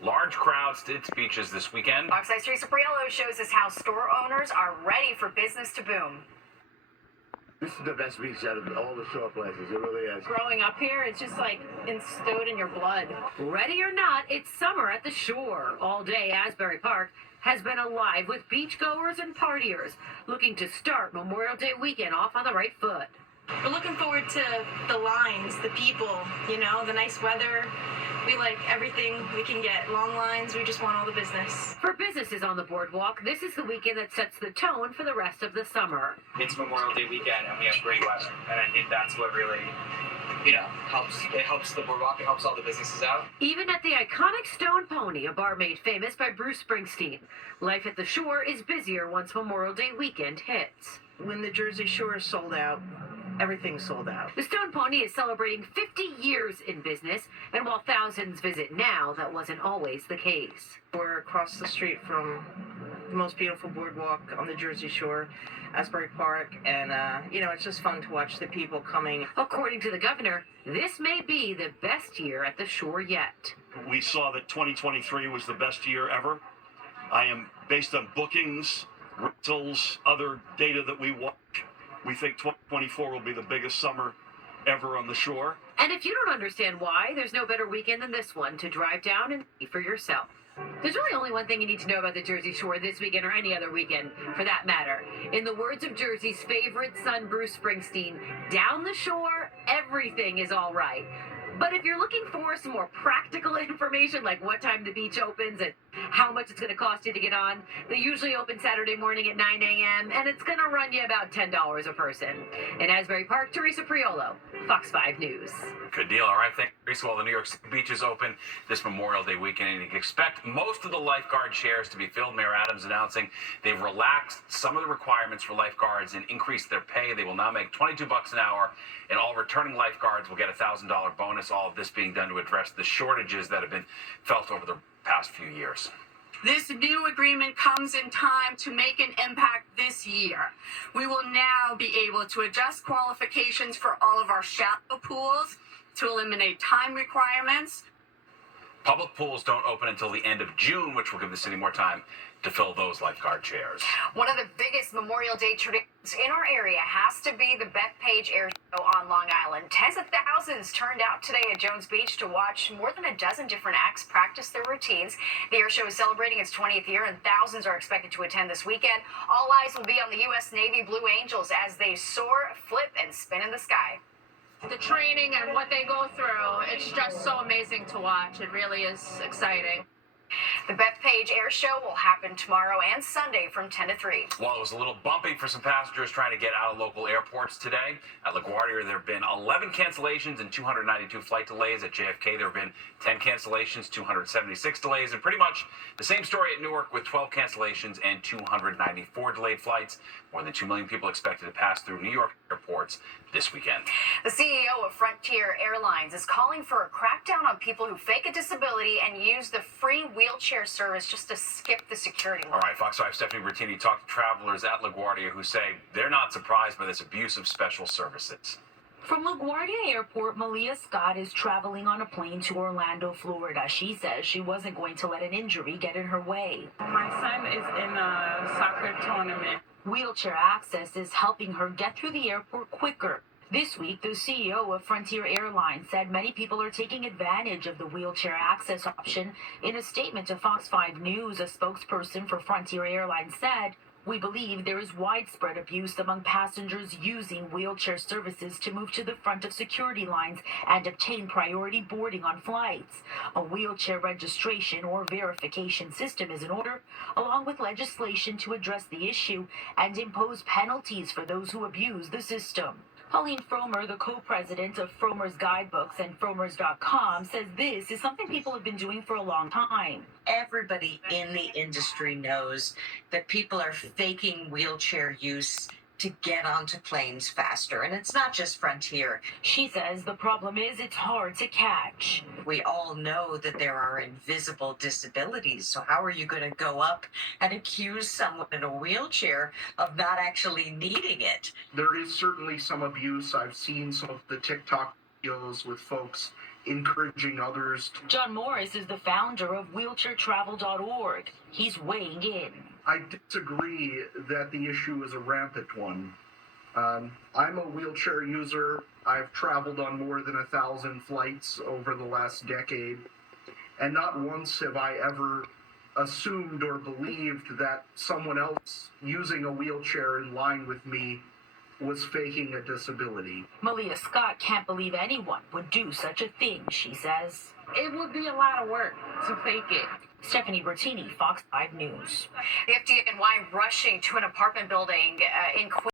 Large crowds to its beaches this weekend. Fox 5's Teresa Priello shows us how store owners are ready for business to boom. This is the best beach out of all the shore places. It really is. Growing up here, it's just like instilled in your blood. Ready or not, it's summer at the shore. All day, Asbury Park has been alive with beachgoers and partiers looking to start Memorial Day weekend off on the right foot. We're looking forward to the lines, the people, the nice weather. We like everything we can get. Long lines, we just want all the business. For businesses on the boardwalk, this is the weekend that sets the tone for the rest of the summer. It's Memorial Day weekend and we have great weather. And I think that's what really, helps. It helps the boardwalk. It helps all the businesses out. Even at the iconic Stone Pony, a bar made famous by Bruce Springsteen, life at the shore is busier once Memorial Day weekend hits. When the Jersey Shore is sold out, everything's sold out. The Stone Pony is celebrating 50 years in business, and while thousands visit now, that wasn't always the case. We're across the street from the most beautiful boardwalk on the Jersey Shore, Asbury Park, and, it's just fun to watch the people coming. According to the governor, this may be the best year at the shore yet. We saw that 2023 was the best year ever. I am based on bookings, rentals, other data that we watch. We think 2024 will be the biggest summer ever on the shore. And if you don't understand why, there's no better weekend than this one to drive down and see for yourself. There's really only one thing you need to know about the Jersey Shore this weekend, or any other weekend for that matter. In the words of Jersey's favorite son, Bruce Springsteen, down the shore, everything is all right. But if you're looking for some more practical information, like what time the beach opens and how much it's going to cost you to get on, they usually open Saturday morning at 9 a.m., and it's going to run you about $10 a person. In Asbury Park, Teresa Priello, Fox 5 News. Good deal. All right, thank you, Teresa. Well, the New York City beaches open this Memorial Day weekend, and you can expect most of the lifeguard chairs to be filled. Mayor Adams announcing they've relaxed some of the requirements for lifeguards and increased their pay. They will now make $22 an hour, and all returning lifeguards will get a $1,000 bonus. All of this being done to address the shortages that have been felt over the past few years. This new agreement comes in time to make an impact this year. We will now be able to adjust qualifications for all of our shallow pools to eliminate time requirements. Public pools don't open until the end of June, which will give the city more time to fill those lifeguard chairs. One of the biggest Memorial Day traditions in our area has to be the Bethpage Air Show on Long Island. Tens of thousands turned out today at Jones Beach to watch more than a dozen different acts practice their routines. The air show is celebrating its 20th year, and thousands are expected to attend this weekend. All eyes will be on the U.S. Navy Blue Angels as they soar, flip, and spin in the sky. The training and what they go through, it's just so amazing to watch. It really is exciting. The Bethpage Air Show will happen tomorrow and Sunday from 10 to 3. While it was a little bumpy for some passengers trying to get out of local airports today, at LaGuardia there have been 11 cancellations and 292 flight delays. At JFK there have been 10 cancellations, 276 delays, and pretty much the same story at Newark with 12 cancellations and 294 delayed flights. More than 2 million people expected to pass through New York airports this weekend. The CEO of Frontier Airlines is calling for a crackdown on people who fake a disability and use the free wheelchair service just to skip the security line. All right, Fox 5 Stephanie Bertini talked to travelers at LaGuardia who say they're not surprised by this abuse of special services. From LaGuardia Airport, Malia Scott is traveling on a plane to Orlando, Florida. She says she wasn't going to let an injury get in her way. My son is in a soccer tournament. Wheelchair access is helping her get through the airport quicker. This week, the CEO of Frontier Airlines said many people are taking advantage of the wheelchair access option. In a statement to Fox 5 News, a spokesperson for Frontier Airlines said, "We believe there is widespread abuse among passengers using wheelchair services to move to the front of security lines and obtain priority boarding on flights. A wheelchair registration or verification system is in order, along with legislation to address the issue and impose penalties for those who abuse the system." Pauline Fromer, the co-president of Fromer's Guidebooks and Fromers.com, says this is something people have been doing for a long time. Everybody in the industry knows that people are faking wheelchair use to get onto planes faster. And it's not just Frontier. She says the problem is it's hard to catch. We all know that there are invisible disabilities. So how are you going to go up and accuse someone in a wheelchair of not actually needing it? There is certainly some abuse. I've seen some of the TikTok videos with folks encouraging others. John Morris is the founder of wheelchairtravel.org. He's weighing in. I disagree that the issue is a rampant one. I'm a wheelchair user. I've traveled on more than 1,000 flights over the last decade, and not once have I ever assumed or believed that someone else using a wheelchair in line with me was faking a disability. Malia Scott can't believe anyone would do such a thing, she says. It would be a lot of work to fake it. Stephanie Bertini, Fox 5 News. The FDNY rushing to an apartment building in